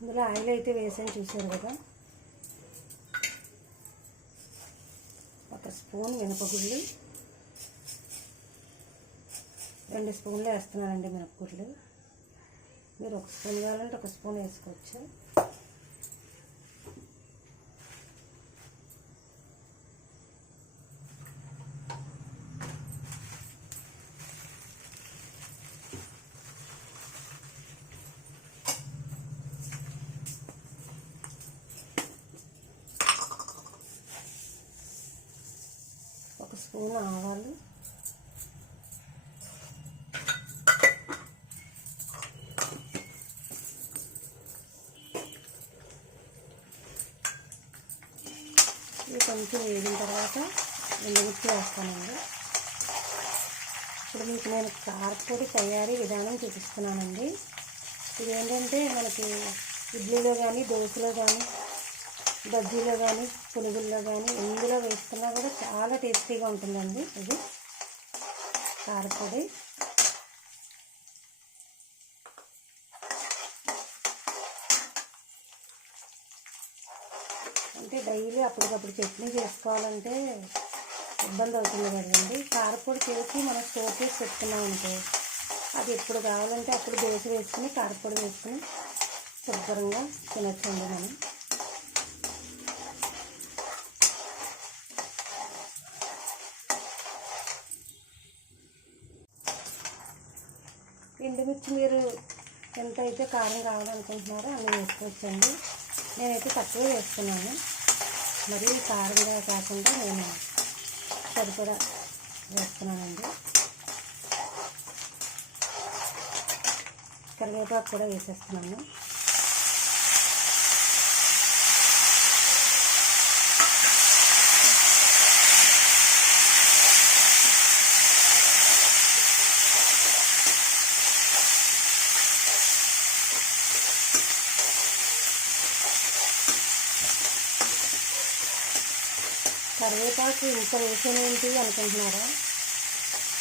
ఇందులో ఆయిల్ అయితే వేసాను చూసారు కదా. 1 స్పూన్ మినపగుళ్ళు, 2 స్పూన్లు వేస్తున్నానండి మినపగుళ్ళు. మీరు 1 స్పూన్ కావాలంటే 1 స్పూన్ వేసుకోవచ్చు. ఒక స్పూన్ ఆవాలు, ఇది కొంచెం వేగిన తర్వాత ఎండుమిర్చి వేస్తానండి. ఇప్పుడు మీకు నేను కారపొడి తయారీ విధానం చూపిస్తున్నానండి. ఇదేంటంటే మనకి ఇడ్లీలో కానీ, దోశలో కానీ, బజ్జీలో కానీ, పునుగుల్లో కానీ ఎందులో వేసుకున్నా కూడా చాలా టేస్టీగా ఉంటుందండి. ఇది కారపొడి. అంటే డైలీ అప్పటికప్పుడు చట్నీ చేసుకోవాలంటే ఇబ్బంది అవుతుంది కదండి. కారపొడి చేసి మనం స్టోర్ చేసి పెట్టుకున్నాం అనుకో, అది ఎప్పుడు కావాలంటే అప్పుడు దోశ వేసుకుని కారపొడి వేసుకుని శుభ్రంగా తినచ్చండి మనం. ఎండుమిర్చి మీరు ఎంత అయితే కారం కావాలనుకుంటున్నారో అన్నీ వేసుకోవచ్చండి. నేనైతే తక్కువ వేసుకున్నాను, మరీ కారంగా కాకుండా నేను సరిపడా వేస్తున్నానండి. కరివేపాకు కూడా వేసేస్తున్నాను. కరివేపాకు ఇంత వేసేనేంటి అనుకుంటున్నారా?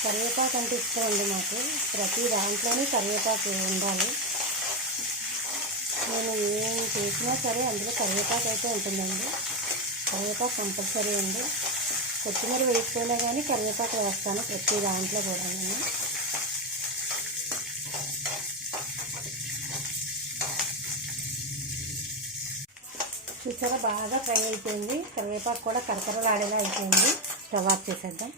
కరివేపాకు అంటే ఇష్టం అండి నాకు. ప్రతి దాంట్లోనే కరివేపాకు ఉండాలి. నేను ఏం చేసినా సరే అందులో కరివేపాకు అయితే ఉంటుందండి. కరివేపాకు కంపల్సరీ అండి. కొత్తిమీర వేసిపోయినా కానీ కరివేపాకు వేస్తాను ప్రతి దాంట్లో కూడా నేను. చూసారా, బాగా ఫ్రై అయిపోయింది. కరివేపాకు కూడా కరకరలాడేలా అయిపోయింది. స్టవ్ ఆఫ్ చేసేద్దాం.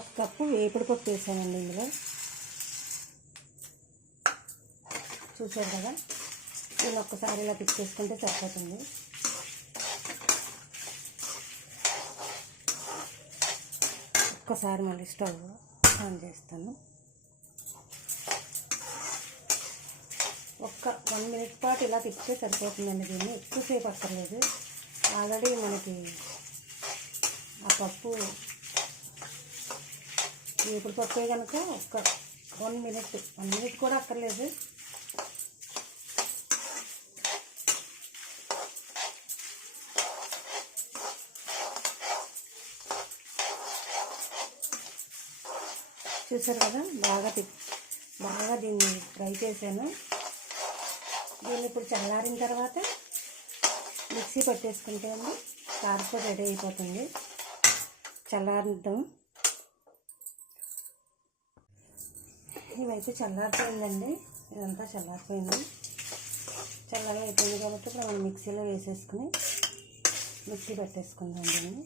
ఒక కప్పు వేపుడు పప్పు వేసానండి ఇందులో. చూసారు కదా, నేను ఒక్కసారి ఇలా తిప్పేసుకుంటే సరిపోతుంది. ఒక్కసారి మళ్ళీ స్టవ్ ఆన్ చేస్తాను. ఒక్క 1 మినిట్ పాటు ఇలా తిప్పితే సరిపోతుందండి. దీన్ని ఎక్కువసేపు అక్కర్లేదు. ఆల్రెడీ మనకి ఆ పప్పు వేపుడు పప్పే కనుక ఒక్క 1 మినిట్ కూడా అక్కర్లేదు. చూసారు కదా, బాగా దీన్ని ఫ్రై చేశాను. దీన్ని ఇప్పుడు చల్లారిన తర్వాత మిక్సీ పట్టేసుకుంటే అండి కారపొడి రెడీ అయిపోతుంది. చల్లారిద్దాం. ఇవైతే చల్లారిపోయిందండి. ఇదంతా చల్లారిపోయింది. చల్లగా అయిపోయింది కాబట్టి ఇప్పుడు మనం మిక్సీలో వేసేసుకుని మిక్సీ పెట్టేసుకుందాం దీన్ని.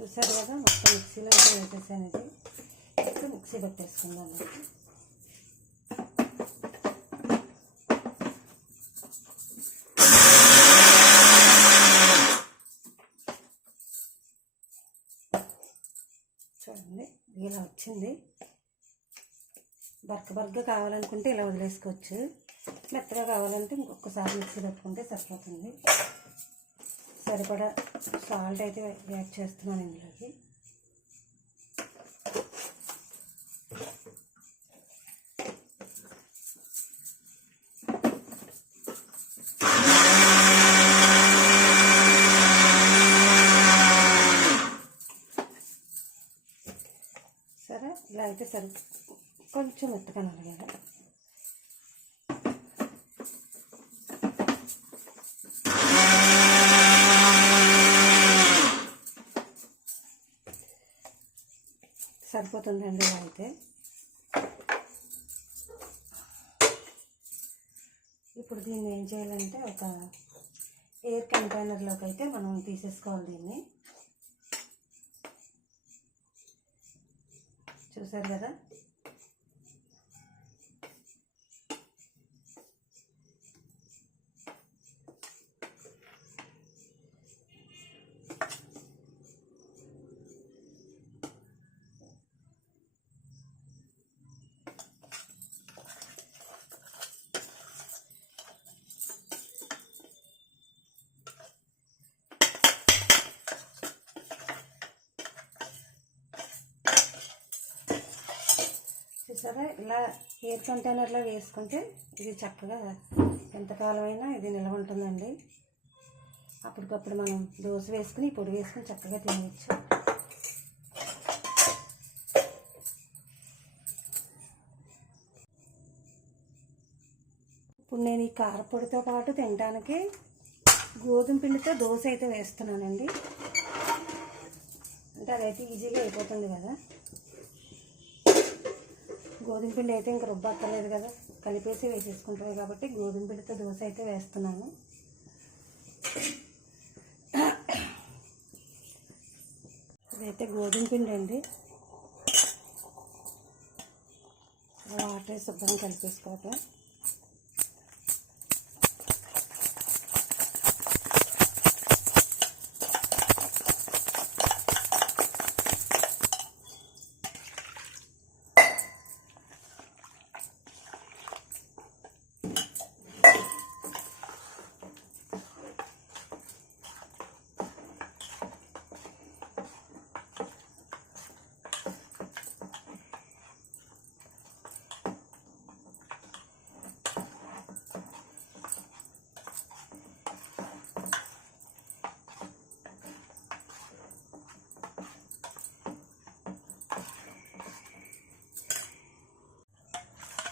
చూసారు కదా, మొత్తం మిక్సీలో వేసేసాను. ఇది ఇప్పుడు మిక్సీ పెట్టేసుకుందాం. వచ్చింది. బరక కావాలనుకుంటే ఇలా వదిలేసుకోవచ్చు, మెత్తగా కావాలంటే ఇంకొకసారి మిక్సీ పెట్టుకుంటే సరిపోతుంది. సరిపడా సాల్ట్ అయితే యాడ్ చేస్తున్నాను ఇందులోకి. సరే, ఇలా అయితే సరే, కొంచెం మెత్తగా నలగాలి. సరిపోతుందండి. ఇలా అయితే ఇప్పుడు దీన్ని ఏం చేయాలంటే ఒక ఎయిర్ కంటైనర్లోకి అయితే మనం తీసేసుకోవాలి. దీన్ని చూసారు కదా. చూసారా, ఇలా ఎయిర్ కంటైనర్లో వేసుకుంటే ఇది చక్కగా ఎంతకాలమైనా ఇది నిల్వ ఉంటుందండి. అప్పటికప్పుడు మనం దోశ వేసుకుని పొడి వేసుకుని చక్కగా తినవచ్చు. ఇప్పుడు నేను ఈ కారపొడితో పాటు తినడానికి గోధుమ పిండితో దోశ అయితే వేస్తున్నానండి. అంటే అదైతే ఈజీగా అయిపోతుంది కదా. గోధుమ పిండి అయితే ఇంకా రుబ్బక్కర్లేదు కదా, కలిపేసి వేసేసుకుంటారు కాబట్టి గోధుమ పిండితో దోశ అయితే వేస్తున్నాను. ఇదైతే గోధుమ పిండి అండి. వాటర్ వేసి శుభ్రంగా కలిపేసుకోవటం.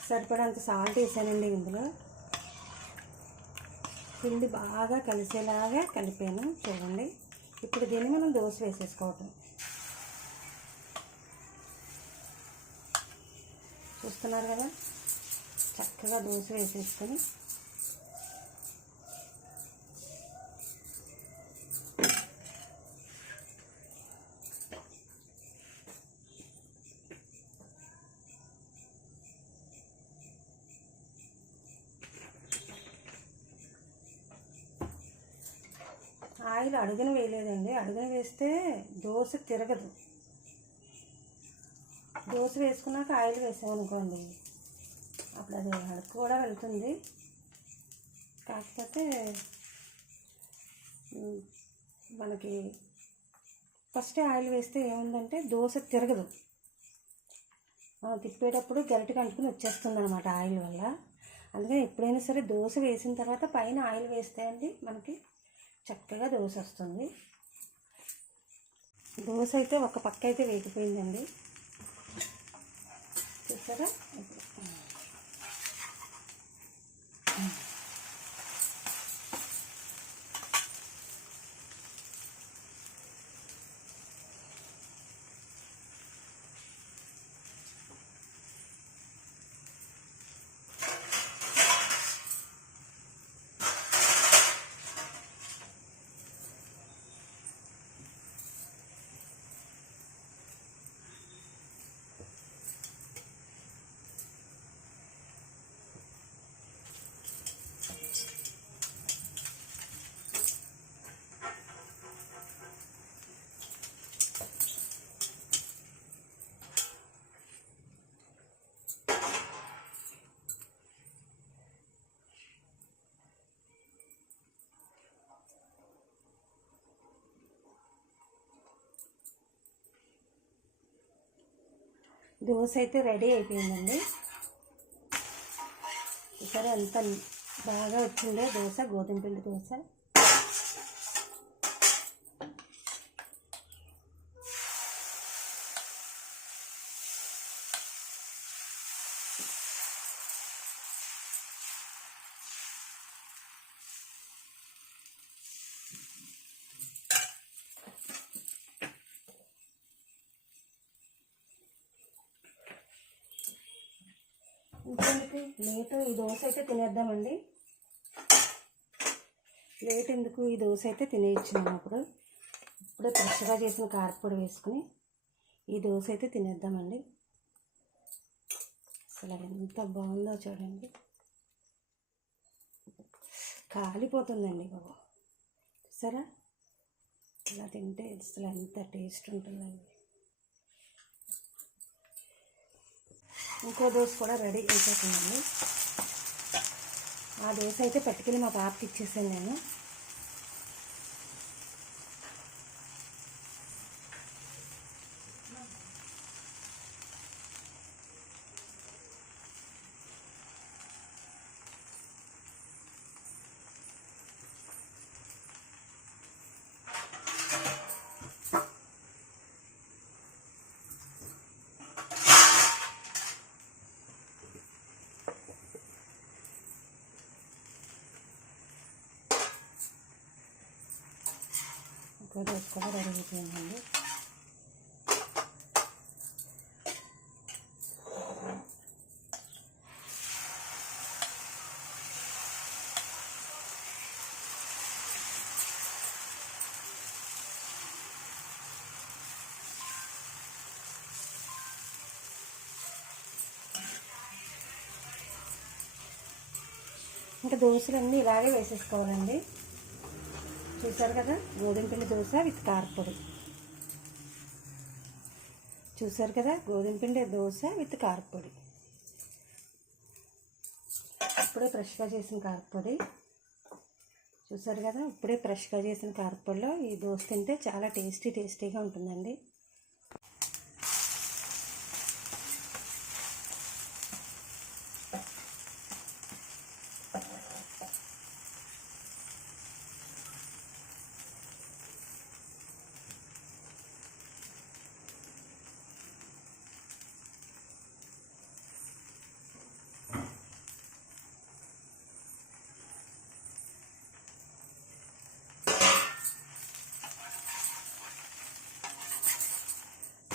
సరిపడంత సాల్ట్ వేసానండి. ఇందులో పిండి బాగా కలిసేలాగా కలిపాను చూడండి. ఇప్పుడు దీన్ని మనం దోశ వేసేసుకోవటం. చూస్తున్నారు కదా, చక్కగా దోశ వేసేసుకొని ఆయిల్ అడుగున వేయలేదండి. అడుగున వేస్తే దోశ తిరగదు. దోశ వేసుకున్నాక ఆయిల్ వేసామనుకోండి అప్పుడు అది అడుగు కూడా వెళ్తుంది. కాకపోతే మనకి ఫస్ట్ ఆయిల్ వేస్తే ఏముందంటే దోశ తిరగదు. తిప్పేటప్పుడు గరిటెకి అంటుకుని వచ్చేస్తుంది అనమాట ఆయిల్ వల్ల. అందుకని ఎప్పుడైనా సరే దోశ వేసిన తర్వాత పైన ఆయిల్ వేస్తే అండి మనకి చక్కగా దోశ వస్తుంది. దోశ అయితే ఒక పక్క అయితే వేగిపోయిందండి. చూసారా, దోశ అయితే రెడీ అయిపోయిందండి. సరే ఎంత బాగా వచ్చిందో దోశ, గోధుమ పిండి దోశ. ఇంకెందుకు లేటు, ఈ దోశ అయితే తినేద్దామండి. లేట్ ఎందుకు, ఈ దోశ అయితే తినేయచ్చున్నాను. ఇప్పుడే ఫ్రెష్గా చేసిన కారపొడి వేసుకుని ఈ దోశ అయితే తినేద్దామండి. అసలు ఎంత బాగుందో చూడండి, కాలిపోతుందండి బాబు. సరే ఇలా తింటే అసలు ఎంత టేస్ట్ ఉంటుందండి. ఇంకో దోశ కూడా రెడీ అయిపోతుందండి. ఆ దోశ అయితే పట్టుకెళ్ళి మా పాపకి ఇచ్చేసాను నేను. దోశ కూడా రెడీ అయిపోయిందండి. ఇంకా దోశలన్నీ ఇలాగే వేసేసుకోవాలండి. చూసారు కదా, గోధుమ పిండి దోశ విత్ కారపొడి. చూసారు కదా, గోధుమ పిండి దోశ విత్ కారపొడి. ఇప్పుడే ఫ్రెష్గా చేసిన కారపొడి. చూసారు కదా, ఇప్పుడే ఫ్రెష్గా చేసిన కారపొడిలో ఈ దోశ తింటే చాలా టేస్టీగా ఉంటుందండి.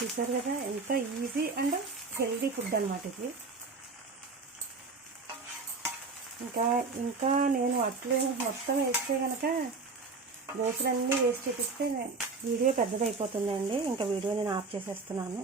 చూసారు కదా, ఎంత ఈజీ అండ్ హెల్దీ ఫుడ్ అన్నమాట ఇది. ఇంకా నేను అట్లే మొత్తం వేస్తే కనుక దోశలన్నీ వేస్ట్ చేపిస్తే వీడియో పెద్దదైపోతుందండి. ఇంకా వీడియో నేను ఆఫ్ చేసేస్తున్నాను.